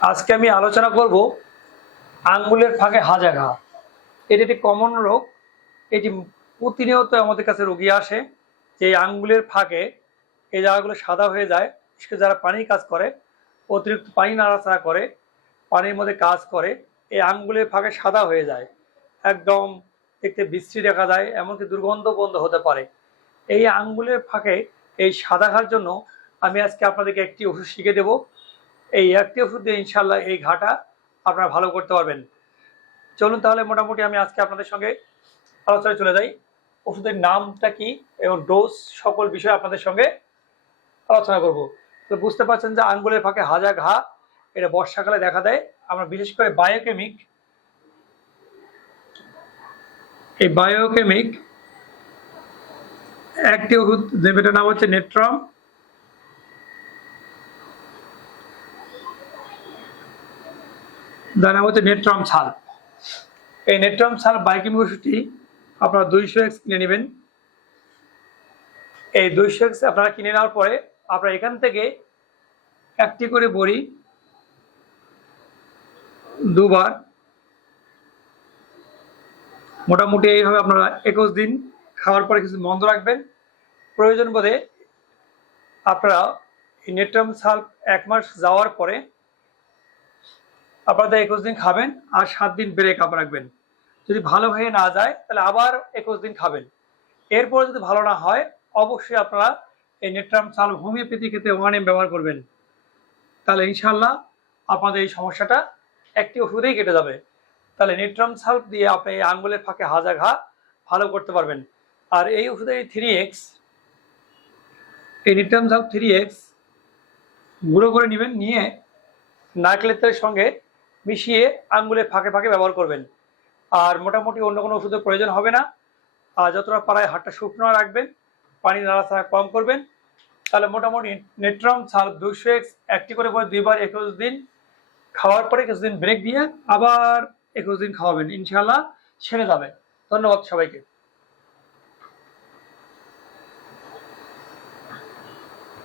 আজকে আমি আলোচনা করব আঙ্গুলের ফাঁকে হাজা ঘা এটি একটি কমন রোগ। এটি প্রতিনিয়ত আমাদের কাছে রোগী আসে যে আঙ্গুলের ফাঁকে এই জায়গাগুলো সাদা হয়ে যায়। বিশেষ যারা পানির কাজ করে, অতিরিক্ত পানি নাড়াচাড়া করে, পানির মধ্যে কাজ করে, এই আঙ্গুলের ফাঁকে সাদা হয়ে যায়। একদম দেখতে বিশ্রী দেখা যায়, এমনকি দুর্গন্ধ বন্ধ হতে পারে। এই আঙ্গুলের ফাঁকে এই সাদা ঘার জন্য আমি আজকে আপনাদেরকে একটি ওষুধ শিখে দেবো। এই একটি ওষুধ দিয়ে ইনশাল্লাহ এই ঘাটা আপনারা ভালো করতে পারবেন। চলুন তাহলে মোটামুটি আমি আজকে আপনাদের সঙ্গে আলোচনায় চলে যাই। ওষুধের নামটা কি এবং ডোজ সকল বিষয় আপনাদের সঙ্গে আলোচনা করব। তো বুঝতে পারছেন যে আঙ্গুলের ফাঁকে হাজা ঘা, এটা বর্ষাকালে দেখা দেয়। আমরা বিশেষ করে বায়োকেমিক এই বায়োকেমিক একটি ওষুধ যেটার নাম হচ্ছে নেট্রাম নাম হচ্ছে নেট্রাম ছাল। এই নেট্রাম ছাল বাইকিং ওষুধটি আপনারা দুইশো এক্স কিনে নেবেন। এই দুইশো এক্স আপনারা কিনে নেওয়ার পরে আপনারা এখান থেকে একটি করে বড়ি দুবার মোটামুটি এইভাবে আপনারা একুশ দিন খাওয়ার পরে কিছু বন্ধ রাখবেন। প্রয়োজন বোধে আপনারা নেট্রাম ছাল এক মাস যাওয়ার পরে আপনারা একুশ দিন খাবেন আর সাত দিন ব্রেক আপ রাখবেন। যদি ভালো হয়ে না যায়, তাহলে আবার একুশ দিন খাবেন। এরপর যদি ভালো না হয়, অবশ্যই আপনারা এই নেট্রাম চাল হোমিওপ্যাথি খেতে ওয়ান এম ব্যবহার করবেন। তাহলে ইনশাল্লাহ আপনাদের এই সমস্যাটা একটি ওষুধেই কেটে যাবে। তাহলে নেট্রাম সাল্প দিয়ে আপনি এই আঙ্গুলের ফাঁকে হাজা ঘা ভালো করতে পারবেন। আর এই ওষুধের থ্রি এক্স এই নিট্রাম সাল্প থ্রি এক্স গুঁড়ো করে নেবেন, নিয়ে নারকেলের তেলের সঙ্গে মিশিয়ে আঙ্গুলে ফাঁকে ফাঁকে ব্যবহার করবেন। আর মোটামুটি অন্য কোনো ওষুধের প্রয়োজন হবে না। আর যতটা পাড়ায় হাতটা শুকনো রাখবেন, পানি নাড়াচাড়া কম করবেন, তাহলে মোটামুটি নেট্রাম ছাল দুশো এক্স, একটি করে পরে দুইবার একুশ দিন খাওয়ার পরে কিছুদিন ব্রেক দিয়ে আবার একুশ দিন খাওয়াবেন। ইনশাল্লাহ ছেড়ে যাবে। ধন্যবাদ সবাইকে।